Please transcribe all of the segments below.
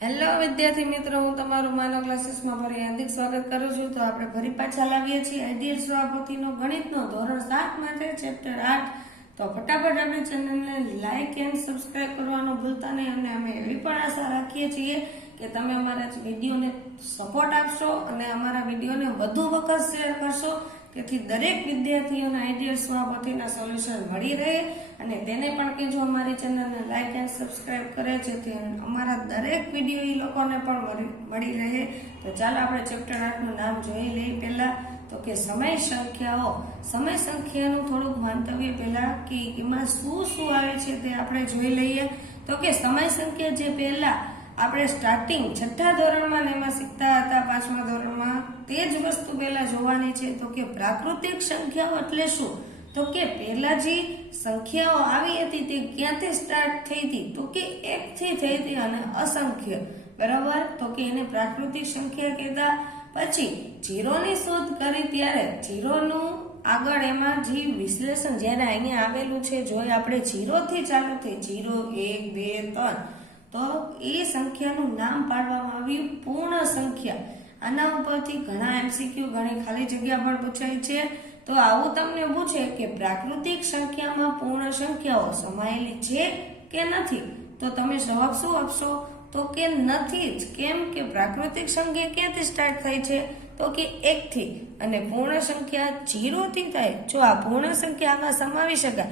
Hello વિદ્યાર્થી મિત્રો, હું તમારું માનવ ક્લાસીસમાં ફરી હાર્દિક સ્વાગત કરું છું. તો આપણે ફરી પાછા લાવીએ છીએ આઈડિયલ સભાપતિનો ગણિતનો ધોરણ સાત માટે, ચેપ્ટર આઠ. તો ફટાફટ આપણે ચેનલને લાઇક એન્ડ સબસ્ક્રાઇબ કરવાનું ભૂલતા નહીં અને અમે એવી પણ આશા રાખીએ છીએ કે તમે અમારા વિડીયોને સપોર્ટ આપશો અને અમારા વિડીયોને વધુ વખત શેર કરશો. તેથી દરેક વિદ્યાર્થીઓના આઈડિયલ સભાપતિના સોલ્યુશન મળી રહે અને તેને પણ કહેજો અમારી ચેનલને લાઇક એન્ડ સબસ્ક્રાઇબ કરે, જેથી અમારા દરેક વીડિયો એ લોકોને પણ મળી રહે. તો ચાલો આપણે ચેપ્ટર આઠનું નામ જોઈ લઈએ પહેલાં. તો કે સમય સંખ્યાઓ. સમય સંખ્યાનું થોડુંક મંતવ્ય પહેલાં કે એમાં શું શું આવે છે તે આપણે જોઈ લઈએ. તો કે સમય સંખ્યા જે પહેલા આપણે સ્ટાર્ટિંગ છઠ્ઠા ધોરણમાં એમાં શીખતા હતા, પાંચમા ધોરણમાં. તે જ વસ્તુ પહેલા જોવાની છે, તો કે પ્રાકૃતિક સંખ્યાઓ એટલે શું? તો કે પહેલા જે સંખ્યાઓ આવી હતી તે ક્યાંથી સ્ટાર્ટ થઈ હતી? તો કે એકથી થઈ હતી અને અસંખ્ય. બરાબર? તો કે એને પ્રાકૃતિક સંખ્યા કહેતા. પછી જીરોની શોધ કરી ત્યારે જીરોનું આગળ એમાં જે વિશ્લેષણ જ્યારે અહીંયા આવેલું છે, જો આપણે જીરોથી ચાલુ થઈ, જીરો, એક, બે, ત્રણ. તો એ સંખ્યાનું નામ પાડવામાં આવ્યું, પૂર્ણ સંખ્યા. આના ઉપરથી ઘણા એમસીક્યુ ઘણી ખાલી જગ્યા પણ પૂછાય છે. તો આવું તમને પૂછે કે પ્રાકૃતિક સંખ્યામાં પૂર્ણ સંખ્યાઓ સમાયેલી છે કે નથી? તો તમે જવાબ શું આપશો? તો કે નથી જ. કેમ કે પ્રાકૃતિક સંખ્યા ક્યાંથી સ્ટાર્ટ થાય છે? તો કે એકથી. અને પૂર્ણ સંખ્યા જીરોથી થાય. જો આ પૂર્ણ સંખ્યામાં સમાવી શકાય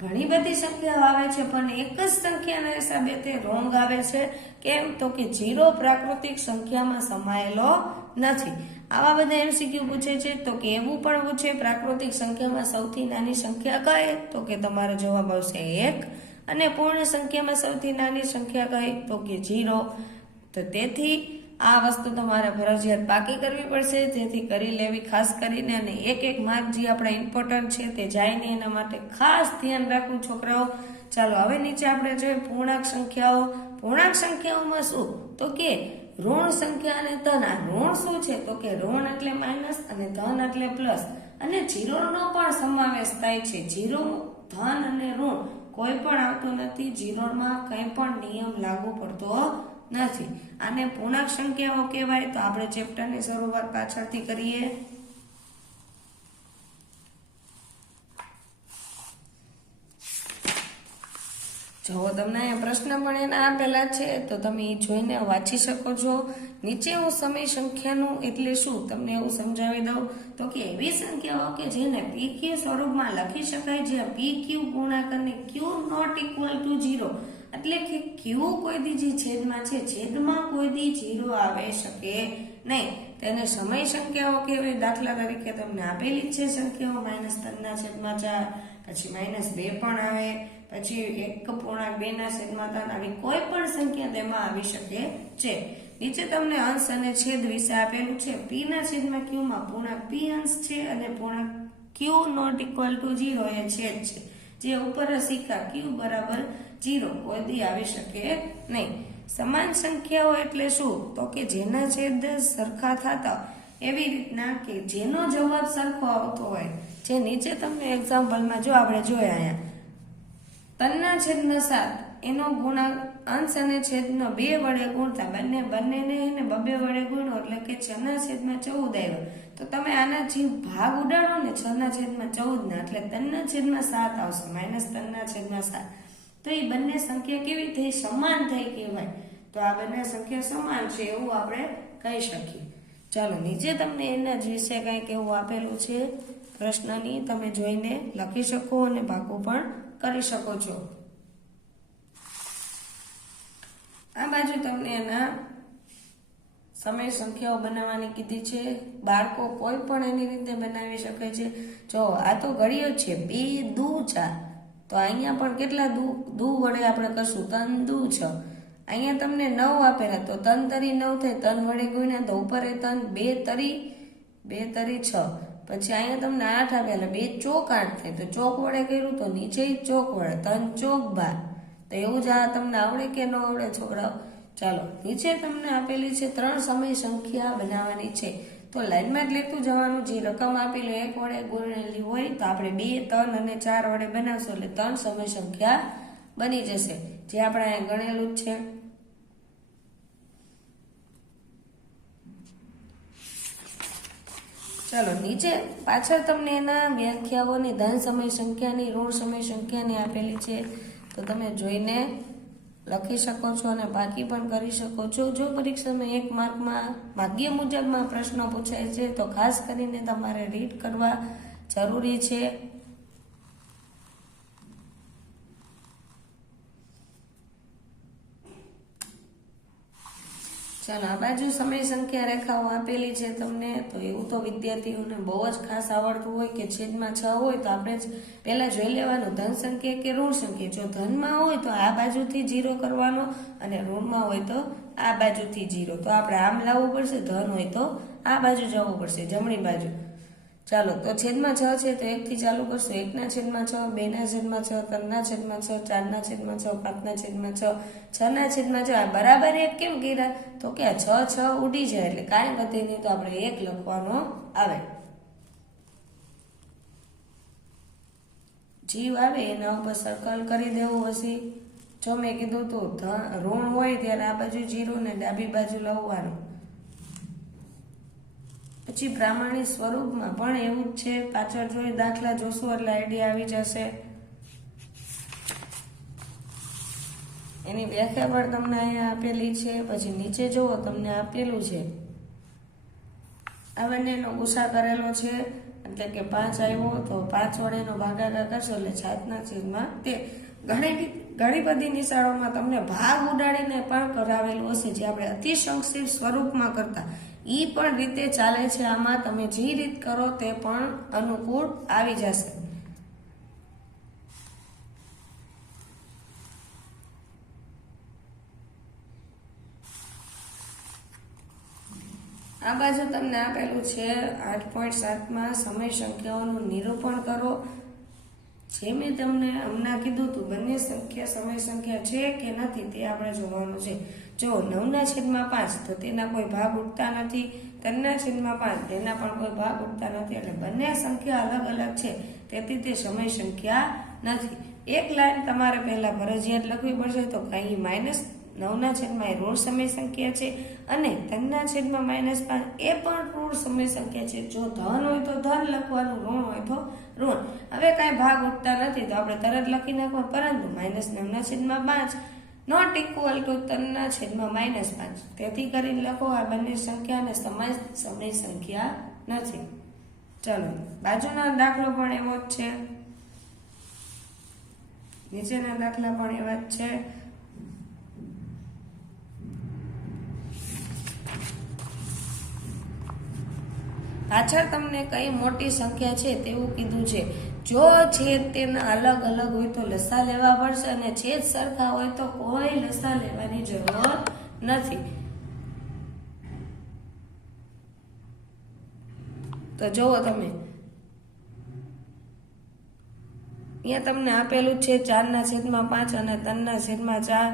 ઘણી બધી સંખ્યાઓ આવે છે, પણ એક જ સંખ્યાના હિસાબે તે રોંગ આવે છે. કેમ? તો કે જીરો પ્રાકૃતિક સંખ્યામાં સમાયેલો નથી. આવા બધા એમસીક્યુ પૂછે છે, તો કે એવું પણ પૂછે, પ્રાકૃતિક સંખ્યામાં સૌથી નાની સંખ્યા કઈ? તો કે તમારો જવાબ આવશે એક. અને પૂર્ણ સંખ્યામાં સૌથી નાની સંખ્યા કઈ? તો કે જીરો તો તેથી આ વસ્તુ તમારે ફરજિયાત પાકી કરવી પડશે, જેથી કરી લેવી, ખાસ કરીને અને એક એક માર્ક જે આપણા ઇમ્પોર્ટન્ટ છે તે જાય નહીં એના માટે ખાસ ધ્યાન રાખવું, છોકરાઓ. ચાલો, હવે નીચે આપણે જોઈએ પૂર્ણાંક સંખ્યાઓ. પૂર્ણાંક સંખ્યાઓમાં શું? તો કે ઋણ સંખ્યા અને ધન. આ ઋણ શું છે? તો કે ઋણ એટલે માઇનસ અને ધન એટલે પ્લસ અને જીરોનો પણ સમાવેશ થાય છે. જીરો, ધન અને ઋણ કોઈ પણ આવતું નથી. જીરોમાં કંઈ પણ નિયમ લાગુ પડતો નથી. આને પૂર્ણાંક સંખ્યાઓ કહેવાય? તો આપણે ચેપ્ટરની શરૂઆત પાછળથી કરીએ. જો તમને પ્રશ્ન પણ એના આપેલા છે, તો તમે એ જોઈને વાંચી શકો છો. નીચે હું સમય સંખ્યાનું એટલે શું? તમને એવું સમજાવી દઉં. તો કે એવી સંખ્યાઓ કે જેને પી ક્યુ સ્વરૂપમાં લખી શકાય, જ્યાં પી ક્યુ પૂર્ણાંક અને Q not equal to zero એટલે કે ક્યુ કોઈ દી જે છેદમાં છે, છેદમાં કોઈ દી જીરો આવે શકે નહીં. તેને સમય સંખ્યાઓ કહેવાય. દાખલા તરીકે તમને આપેલી છે સંખ્યાઓ. માઇનસ ત્રણના છેદમાં ચાર, પછી માઇનસ બે પણ આવે, પછી એક પૂર્ણાંક બેના છેદમાં ત્રણ આવી કોઈ પણ સંખ્યા તેમાં આવી શકે છે. નીચે તમને અંશ અને છેદ વિશે આપેલું છે. પીના છેદમાં ક્યુમાં પૂર્ણાંક પી અંશ છે અને પૂર્ણાંક Q not equal to zero એ છેદ છે. જે ઉપર શીખા. ક્યુ બરાબર ઝીરો કોઈ આવી શકે નહીં. સમાન સંખ્યાઓ એટલે શું? તો કે જેના છેદ સરખા થતા, એવી રીતના કે જેનો જવાબ સરખો આવતો હોય. જે નીચે તમને એક્ઝામ્પલમાં જો આપણે જોયા અહીંયા. તનના છેદના સાત, એનો ગુણાંક, અંશ અને છેદનો બે વડે ગુણતા, બંને, બંનેને એને બબે વડે ગુણો, એટલે કે છના છેદમાં ચૌદ આવ્યો. તો તમે આના જે ભાગ ઉડાડો ને છના છેદમાં ચૌદ ના એટલે તનના છેદમાં સાત આવશે, માઇનસ તનના છેદમાં સાત. તો એ બંને સંખ્યા કેવી થઈ? સમાન થઈ કહેવાય. તો આ બંને સંખ્યા સમાન છે એવું આપણે કહી શકીએ. ચાલો, નીચે તમને એના જ વિશે કંઈક એવું આપેલું છે પ્રશ્નની, તમે જોઈને લખી શકો અને પાકું પણ કરી શકો છો. આ બાજુ તમને એના સમય સંખ્યાઓ બનાવવાની કીધી છે. બાળકો કોઈ પણ એની રીતે બનાવી શકે છે. જો, આ તો ઘડીઓ છે. બે, દુ, ચાર. તો અહીંયા પણ કેટલા દુ દુ વડે આપણે કરશું? તન દુ છ. અહીંયા તમને નવ આપેલા, તો તન તરી નવ થાય, તન વડે ગુણ્યા, તો ઉપર એ તન બે તરી બે તરી છ. પછી અહીંયા તમને આઠ આપેલા, બે ચોક આઠ થાય, તો ચોક વડે કર્યું તો નીચે ચોક વડે, તન ચોક બાર. તો એવું જ આ તમને આવડે કે ન આવડે છોકરાઓ? ચાલો, નીચે તમને આપેલી છે ત્રણ સમય સંખ્યા બનાવવાની છે. તો લાઈનમાં જ લેતું જવાનું, જે રકમ આપેલું એક વડે ગુણેલી હોય, તો આપણે બે, ત્રણ અને ચાર વડે બનાવશો, એટલે ત્રણ સમય સંખ્યા બની જશે. જે આપણે અહીંયા ગણેલું જ છે. ચાલો, નીચે પાછળ તમને એના વ્યાખ્યાઓની ધન સમય સંખ્યાની, ઋણ સમય સંખ્યાની આપેલી છે. તો તમે જોઈને લખી શકો છો અને બાકી પણ કરી શકો છો. જો પરીક્ષામાં એક માર્કમાં ભાગ્ય મુજબમાં પ્રશ્નો પૂછાય છે, તો ખાસ કરીને તમારે રીડ કરવા જરૂરી છે. ચાલો, આ બાજુ સમય સંખ્યા રેખાઓ આપેલી છે તમને, તો એવું તો વિદ્યાર્થીઓને બહુ જ ખાસ આવડતું હોય કે છેદમાં છ હોય, તો આપણે જ પહેલાં જોઈ લેવાનું. ધન સંખ્યા કે ઋણ સંખ્યા? જો ધનમાં હોય તો આ બાજુથી જીરો કરવાનો અને ઋણમાં હોય તો આ બાજુથી જીરો તો આપણે આમ લાવવું પડશે, ધન હોય તો આ બાજુ જવું પડશે, જમણી બાજુ. ચાલો, તો છેદમાં છ છે, તો એકથી ચાલુ કરશું. એકના છેદમાં છ, બેના છેદમાં છ, ત્રણના છેદમાં છ, ચારના છેદમાં છ, પાંચના છેદમાં છ, છના છેદમાં છ. આ બરાબર એક કેમ કર્યા? તો કે છ છ ઉડી જાય એટલે કાંઈ વધે નહીં, તો આપણે એક લખવાનો આવે. જીવ આવે એના ઉપર સર્કલ કરી દેવું પછી જો મેં કીધું તું, ધ- ઋણ હોય ત્યારે આ બાજુ જીરો ને ડાબી બાજુ લખવાનું. પછી પ્રામાણિક સ્વરૂપમાં પણ એવું જ છે. પાછળ જોઈ દાખલા જોશું એટલે આઈડિયા આવી જશે. એની વ્યાખ્યા પણ તમને અહીંયા આપેલી છે. પછી નીચે જુઓ, તમને આપેલું છે. આ બંનેનો ગુસા કરેલો છે. એટલે કે પાંચ આવ્યો તો પાંચ વડેનો ભાગાકાર કરશો એટલે છાતના છેદમાં તે. ઘણી ઘણી બધી નિશાળોમાં તમને ભાગ ઉડાડીને પણ કરાવેલું હશે, જે આપણે અતિ સ્વરૂપમાં કરતા. ઈ પણ રીતે ચાલે છે આમાં તમે જે રીત કરો તે પણ અનુકૂળ આવી જશે. આ બાજુ તમને આપેલું છે આઠ પોઈન્ટ સાતમાં સમય સંખ્યાઓનું નિરૂપણ કરો. જે મેં તમને હમણાં કીધું હતું, બંને સંખ્યા સમય સંખ્યા છે કે નથી તે આપણે જોવાનું છે. જો નવના છેદમાં પાંચ, તો તેના કોઈ ભાગ ઉઠતા નથી. ત્રણના છેદમાં પાંચ, તેના પણ કોઈ ભાગ ઉઠતા નથી. એટલે બંને સંખ્યા અલગ અલગ છે. તેથી તે સમય સંખ્યા નથી. એક લાઈન તમારે પહેલા ફરજિયાત લખવી પડશે, તો અહીં માઇનસ નવના છેદમાં એ ઋણ સમય સંખ્યા છે. અને ધનના છેદમાં માઇનસ પાંચ એ પણ ઋણ સમય સંખ્યા છે. જો ધન હોય તો ધન, લખવાનું ઋણ હોય તો ઋણ. હવે કાંઈ ભાગ ઉઠતા નથી, તો આપણે તરત લખી નાખવા પરંતુ માઇનસ નવના છેદમાં પાંચ નોટ ઇક્વલ ટુ ત્રણના છેદમાં માઇનસ પાંચ. તેથી કરીને લખો આ બંને સંખ્યા અને સમાન સમય સંખ્યા નથી. ચલો, બાજુના દાખલો પણ એવો જ છે. નીચેના દાખલા પણ એવા જ છે. પાછળ તમને કઈ મોટી સંખ્યા છે તેવું કીધું છે. જો છેદ તેના અલગ અલગ હોય તો લસા લેવા પડશે અને છેદ સરખા હોય તો કોઈ લસા લેવાની જરૂર નથી. તો જુઓ તમે. અહીંયા તમને આપેલું છે ચારના છેદમાં પાંચ અને ત્રણના છેદમાં ચાર.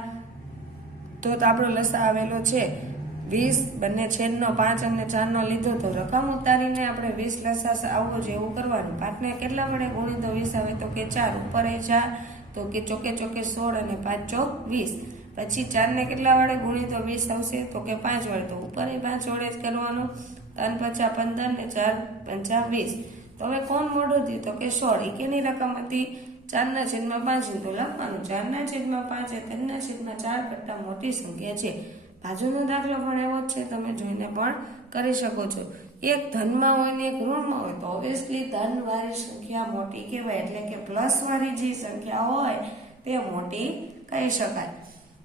તો આપણો લસા આવેલો છે. વીસ, બંને છેદનો પાંચ અને ચારનો લીધો તો રકમ ઉતારીને આપણે વીસ લસાસ આવવો જોઈએ એવું કરવાનું. પાંચને કેટલા વડે ગુણી તો વીસ આવે તો કે ચાર. ઉપર એ ચાર તો કે ચોકે ચોકે સોળ અને પાંચ ચોક વીસ. પછી ચારને કેટલા વડે ગુણી તો વીસ આવશે તો કે પાંચ વડે. તો ઉપર એ પાંચ વડે જ કરવાનું. ત્રણ પચાસ પંદર ને ચાર પંચા વીસ. તો હવે કોણ મોઢું થયું? તો કે સોળ. એ રકમ હતી? ચારના છેદમાં પાંચ તો લખવાનું. ચારના છેદમાં પાંચ એ ત્રણના છેદમાં ચાર કરતા મોટી સંખ્યા છે. બાજુનો દાખલો પણ એવો જ છે, તમે જોઈને પણ કરી શકો છો. એક ધનમાં હોય ને એક ઋણમાં હોય, તો ઓબ્વિયસલી ધનવાળી સંખ્યા મોટી કહેવાય, એટલે કે પ્લસવાળી જે સંખ્યા હોય, તે મોટી કહી શકાય.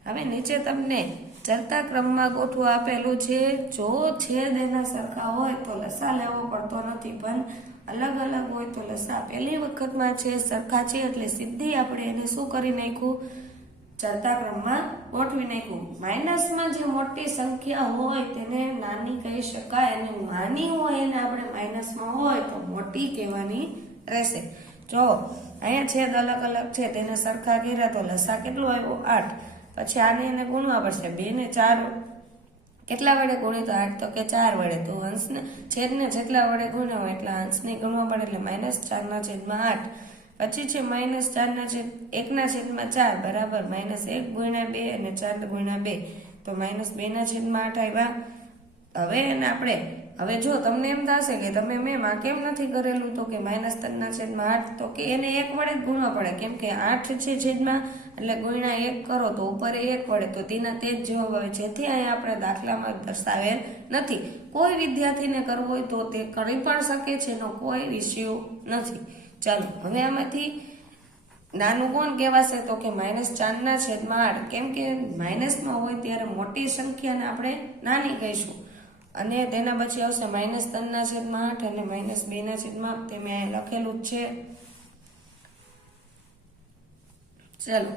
હવે નીચે તમને ચડતા ક્રમમાં ગોઠવું આપેલું છે, જો છેદ એના સરખા હોય તો લસા લેવો પડતો નથી, પણ અલગ અલગ હોય તો લસા પહેલી વખતમાં છે સરખા છે, એટલે સીધી આપણે એને શું કરી નાખ્યું? ચડતા ક્રમમાં ગોઠવી નાખ્યું માઇનસમાં જે મોટી સંખ્યા હોય તેને નાની કહી શકાય અને નાની હોય એને આપણે માઇનસમાં હોય તો મોટી કહેવાની રહેશે. જો અહીંયા છેદ અલગ અલગ છે, તેને સરખા કર્યા તો લસા કેટલો આવ્યો? આઠ. પછી આને એને ગુણવા પડશે. બે ને ચાર કેટલા વડે ગુણે તો આઠ? તો કે ચાર વડે. તો અંશને છેદને જેટલા વડે ગુણ્યા એટલા અંશને ગણવા પડે એટલે માઇનસ ચારના છેદમાં આઠ. પછી છે માઇનસ ચારના છેદ. એકના છેદમાં ચાર, બરાબર. માઇનસ એક ગુણ્યા બે અને ચાર ગુણ્યા બે. તો માઇનસ બેના છેદમાં આઠ આવ્યા. હવે એને આપણે, હવે જો તમને એમ થશે કે તમે મેમ આ કેમ નથી કરેલું? તો કે માઇનસ ત્રણના છેદમાં આઠ, તો કે એને એક વડે જ ગુણવા પડે. કેમ કે આઠ છે છેદમાં, એટલે ગુણ્યા એક કરો તો ઉપર એક વડે. તો તેના તે જ જવાબ આવે. જેથી અહીંયા આપણે દાખલામાં દર્શાવેલ નથી. કોઈ વિદ્યાર્થીને કરવું હોય તો તે કરી પણ શકે છે, એનો કોઈ ઇસ્યુ નથી. ચાલો, હવે આમાંથી નાનું કોણ કહેવાશે? તો કે માઇનસ ચારના છેદમાં આઠ. કેમ કે માઇનસમાં હોય ત્યારે મોટી સંખ્યાને આપણે નાની કહીશું. અને તેના પછી આવશે માઇનસ ત્રણના છેદમાં આઠ અને માઇનસ બેના છેદમાં તે મેં લખેલું જ છે. ચાલો,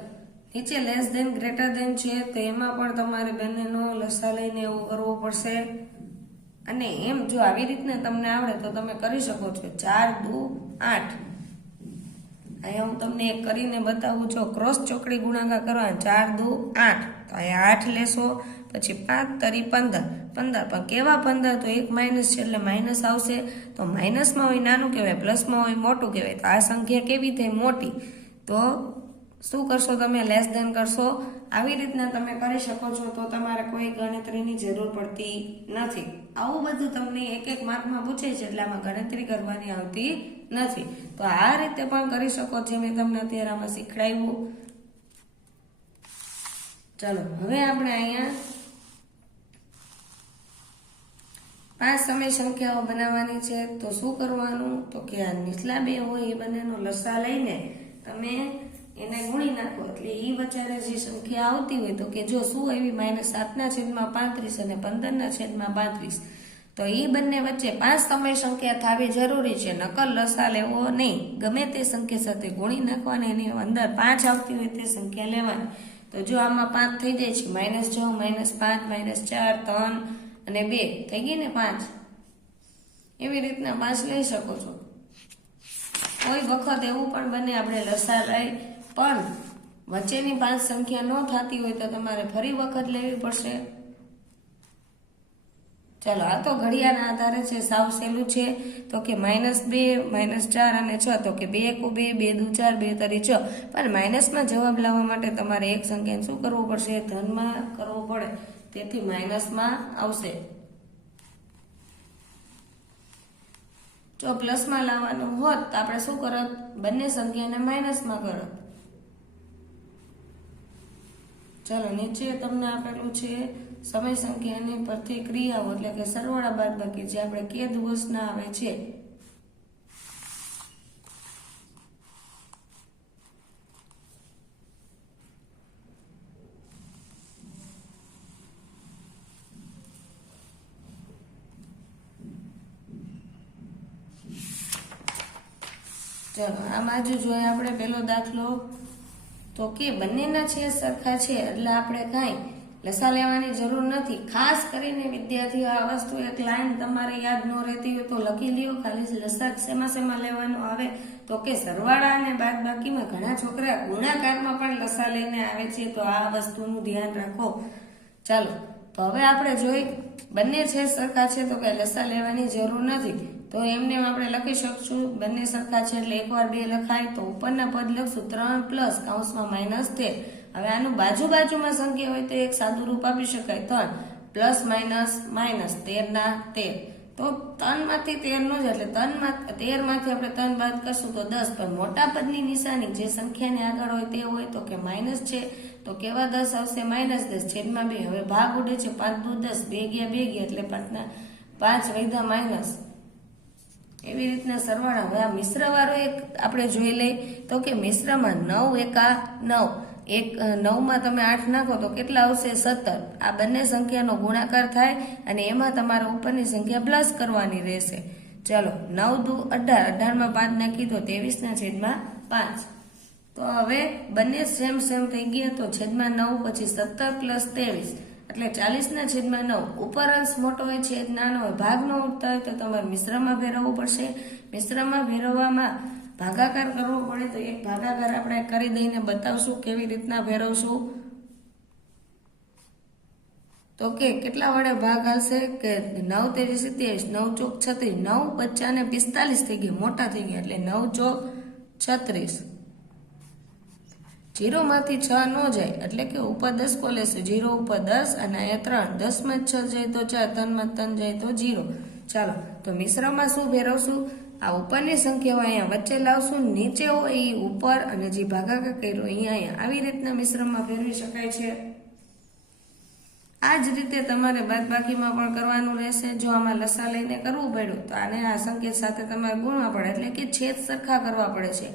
નીચે લેસ દેન ગ્રેટર દેન છે. તો એમાં પણ તમારે બંનેનો લસા લઈને એવું કરવું પડશે. અને એમ જો આવી રીતના તમને આવડે તો તમે કરી શકો છો. ચાર દુ આઠ. અહીંયા હું તમને એક કરીને બતાવું છું ક્રોસ ચોકડી ગુણાકાર કરવા ચાર, દુ, આઠ. તો અહીંયા આઠ લેશો, પછી પાંચ, તરી પંદર. પંદર, પણ કેવા પંદર? તો એક માઇનસ છે એટલે માઇનસ આવશે. તો માઇનસમાં હોય નાનું કહેવાય, પ્લસમાં હોય મોટું કહેવાય. તો આ સંખ્યા કેવી થઈ? મોટી. તો શું કરશો તમે? લેસ દેન કરશો? આવી રીતના તમે કરી શકો છો તો તમારે કોઈ ગણતરીની જરૂર પડતી નથી. આવું બધું તમને એક એક માર્કમાં પૂછે છે એટલે આમાં ગણતરી કરવાની આવતી નથી. તો આ રીતે પણ કરી શકો જે મેં તમને અત્યારે આમાં શીખડાવ્યું. ચાલો, હવે આપણે અહીંયા પાંચ સમય સંખ્યાઓ બનાવવાની છે. તો શું કરવાનું? તો કે આ નીચલા બે હોય એ બંનેનો લસા લઈને તમે એને ગુણી નાખો. એટલે એ વચ્ચે જે સંખ્યા આવતી હોય તો કે જો શું આવી માઇનસ સાતના છેદમાં પાંત્રીસ અને પંદરના છેદમાં પાંત્રીસ તો એ બંને વચ્ચે પાંચ સમય સંખ્યા થવી જરૂરી છે. નકલ લસા લેવો નહીં. ગમે તે સંખ્યા સાથે ગુણી નાખવાની એની અંદર પાંચ આવતી હોય તે સંખ્યા લેવાની. તો જો આમાં પાંચ થઈ જાય છે માઇનસ છ માઇનસ પાંચ માઇનસ ચાર, ત્રણ અને બે. થઈ ગઈ ને પાંચ? એવી રીતના પાંચ લઈ શકો છો. કોઈ વખત એવું પણ બને આપણે લસા લઈ પણ વચ્ચેની પાંચ સંખ્યા ન થતી હોય તો તમારે ફરી વખત લેવી પડશે. ચાલો, આ તો ઘડિયાળના આધારે છે, સાવ સહેલું છે. તો કે માઇનસ બે, માઇનસ ચાર અને છ, તો કે બે એકુ બે બે દુ ચાર, બે તરી છ. પણ માઇનસમાં જવાબ લાવવા માટે તમારે એક સંખ્યાને શું કરવું પડશે? ધનમાં કરવું પડે. તેથી માઇનસમાં આવશે. જો પ્લસમાં લાવવાનું હોત તો આપણે શું કરત? બંને સંખ્યાને માઇનસમાં કરત. ચાલો નીચે તમને આપેલું છે સમય સંખ્યાની પરથી ક્રિયાઓ એટલે કે સરવાળા બાદબાકી જે આપણે કે દિવસના આવે છે. ચાલો, આમાં જ જોઈએ આપણે પેલો દાખલો. તો કે બંનેના છેદ સરખા છે એટલે આપણે કાંઈ લસા લેવાની જરૂર નથી. ખાસ કરીને વિદ્યાર્થીઓ, આ વસ્તુ એક લાઈન તમારે યાદ ન રહેતી હોય તો લખી લ્યો. ખાલી લસા શેમાં શેમાં લેવાનું આવે. તો કે સરવાળા અને બાદ બાકીમાં ઘણા છોકરા ગુણાકારમાં પણ લસા લઈને આવે છે. તો આ વસ્તુનું ધ્યાન રાખો. ચાલો, તો હવે આપણે જોઈ બંને છે સરખા છે તો કે લસા લેવાની જરૂર નથી. તો એમને આપણે લખી શકશું. બંને સરખા છે એટલે એકવાર બે લખાય તો ઉપરના પદ લખશું. ત્રણ પ્લસ કાઉન્સમાં માઇનસ તેર. હવે આનું બાજુ બાજુમાં સંખ્યા હોય તો એક સાદું રૂપ આપી શકાય. ત્રણ પ્લસ માઇનસ માઇનસ તેરના તેર. તો ત્રણમાંથી તેર જ એટલે ત્રણ તેરમાંથી તેરમાંથી આપણે ત્રણ બાદ કરશું તો દસ. પણ મોટા પદની નિશાની જે સંખ્યાની આગળ હોય તે હોય તો કે માઇનસ છે. તો કેવા દસ આવશે? માઇનસ દસ. છેદમાં બે. હવે ભાગ ઉડે છે પાંચ દુ દસ. બે ગયા બે ગયા એટલે પાંચના પાંચ વૈધા માઇનસ. એવી રીતના સરવાળા હવે આ મિશ્ર વાળો એક આપણે જોઈ લઈ તો કે મિશ્રમાં નવ એકા નવ. એક નવમાં તમે આઠ નાખો તો કેટલા આવશે? સત્તર. આ બંને સંખ્યાનો ગુણાકાર થાય અને એમાં તમારે ઉપરની સંખ્યા પ્લસ કરવાની રહેશે. ચલો, નવ દુ અઢાર. અઢારમાં પાંચ નાખી તો ત્રેવીસના છેદમાં પાંચ. તો હવે બંને સેમ સેમ થઈ ગયા તો છેદમાં નવ, પછી સત્તર પ્લસ ત્રેવીસ. એટલે ચાલીસના છેદમાં નવ. ઉપર અંશ મોટો હોય છેદ નાનો હોય ભાગ ન ઉઠતા હોય, તો તમારે મિશ્રમાં ફેરવવું પડશે. મિશ્રમાં ફેરવવામાં ભાગાકાર કરવો પડે, તો એક ભાગાકાર આપણે કરી દઈને બતાવશું કેવી રીતના ફેરવશું તો કે કેટલા વડે ભાગ હશે કે નવ તેરી સિત્યાવીસ, નવ ચોક છત્રીસ, નવ પચાસ ને પિસ્તાલીસ થઈ ગયા મોટા થઈ ગયા, એટલે નવ ચોક છત્રીસ. જીરો માંથી છ ન જાય, એટલે કે ઉપર દસ કો લેશું જીરો ઉપર દસ અને અહીંયા ત્રણ. દસમાં છ જાય તો ચાર ત્રણમાં ત્રણ જાય તો જીરો. ચાલો, તો મિશ્રમાં શું ફેરવશું? આ ઉપરની સંખ્યાઓ અહીંયા વચ્ચે લાવશું, નીચે હોય એ ઉપર અને જે ભાગાકાર કર્યો અહીંયા અહીંયા. આવી રીતના મિશ્રમાં ફેરવી શકાય છે. આ જ રીતે તમારે બાદબાકીમાં પણ કરવાનું રહેશે. જો આમાં લસા લઈને કરવું પડ્યું, તો આને આ સંકેત સાથે તમારે ગુણવા પડે, એટલે કે છેદ સરખા કરવા પડે છે.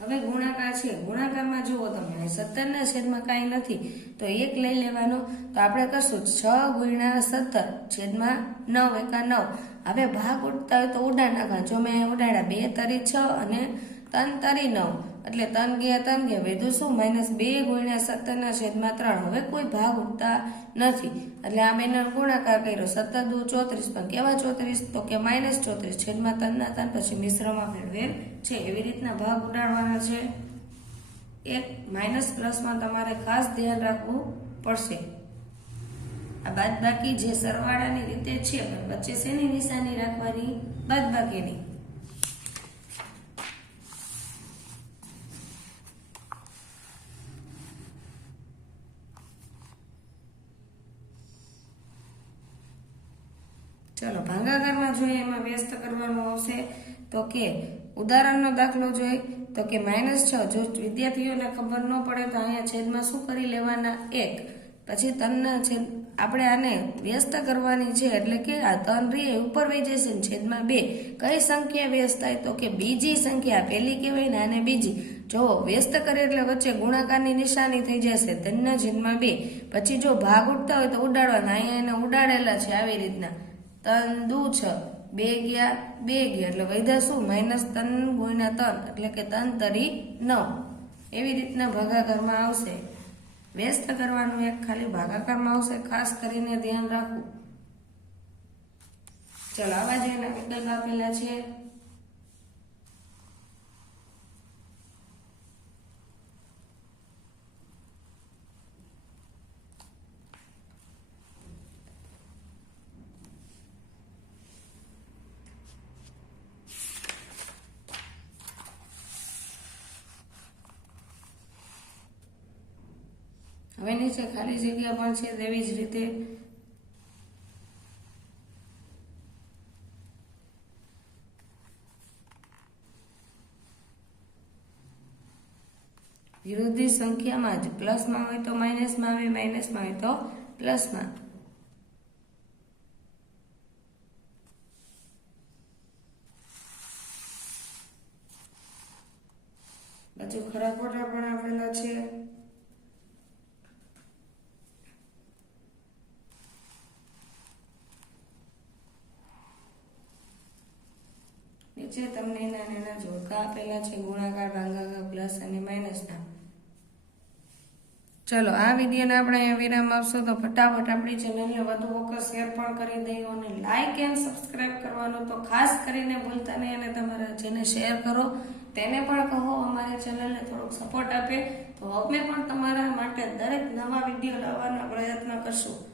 હવે ગુણાકાર છે. ગુણાકારમાં જુઓ તમે સત્તરના છેદમાં કાંઈ નથી, તો એક લઈ લેવાનો, તો આપણે કરશું છ ગુણ્યા સત્તર છેદમાં નવ એકા નવ. હવે ભાગ ઉડતા હોય તો ઉડાડ નાખવા જો મેં ઉડાડ્યા બે તરી છ અને ત્રણ તરી નવ. એટલે તન ગયા તન ગયા વધુ શું? માઇનસ બે ગુણ્યા સત્તરના છેદમાં ત્રણ. હવે કોઈ ભાગ ઉઠતા નથી. એટલે આ મેં ગુણાકાર કર્યો. સત્તર દુ ચોત્રીસ. પણ કેવા ચોત્રીસ? તો કે માઇનસ ચોત્રીસ. છેદમાં તનના તન પછી મિશ્રમાં ફેરવેલ છે. એવી રીતના ભાગ ઉડાડવાના છે. એક માઇનસ પ્લસમાં તમારે ખાસ ધ્યાન રાખવું પડશે. આ બાદ બાકી જે સરવાળાની રીતે છે, પણ વચ્ચે શેની નિશાની રાખવાની? બાદબાકીની. ચલો, ભાગાકારમાં જોઈએ, એમાં વ્યસ્ત કરવાનો આવશે. તો કે, ઉદાહરણનો દાખલો જોઈએ તો કે, માઇનસ છ, જો વિદ્યાર્થીઓને ખબર ન પડે તો અહીંયા છેદમાં શું કરી લેવાના? એક. પછી તનના છેદ, આપણે આને વ્યસ્ત કરવાની છે, એટલે કે આ તન રે ઉપર વહી જશે ને છેદમાં બે. કઈ સંખ્યા વ્યસ્ત થાય? તો કે બીજી સંખ્યા પહેલી કહેવાય ને આને બીજી. જો વ્યસ્ત કરે એટલે વચ્ચે ગુણાકારની નિશાની થઈ જશે ધનના છેદમાં બે. પછી જો ભાગ ઉડતા હોય તો ઉડાડવાના, અહીંયા એને ઉડાડેલા છે, આવી રીતના. તન દુ છ. બે ગયા બે ગયા. એટલે વૈધા શું? માઇનસ તન ગુણ્યા તન. એટલે કે તન તરી નવ. એવી રીતના ભાગાકારમાં આવશે. વ્યસ્ત કરવાનું એક ખાલી ભાગાકારમાં આવશે. ખાસ કરીને ધ્યાન રાખવું. ચલો, આવા જ એના વિકલ્પ આપેલા છે. હવે નીચે ખાલી જગ્યા પણ છે તેવી જ રીતે. વિરોધી સંખ્યામાં જ પ્લસમાં હોય તો માઇનસમાં આવે, માઇનસમાં હોય તો પ્લસમાં. બાજુ ખરા પણ આપેલા છે. નીચે તમને એના નાના જોડકા આપેલા છે, ગુણાકાર, ભાગાકાર, પ્લસ અને માઇનસના ચલો, આ વિડીયોને આપણે વિરામ આપશો. તો ફટાફટ આપણી ચેનલને વધુ વખત શેર પણ કરી દઈએ અને લાઇક એન્ડ સબસ્ક્રાઇબ કરવાનું તો ખાસ કરીને ભૂલતા નહીં અને તમારા જેને શેર કરો, તેને પણ કહો, અમારી ચેનલને થોડોક સપોર્ટ આપે. તો અમે પણ તમારા માટે દરેક નવા વીડિયો લાવવાનો પ્રયત્ન કરશું.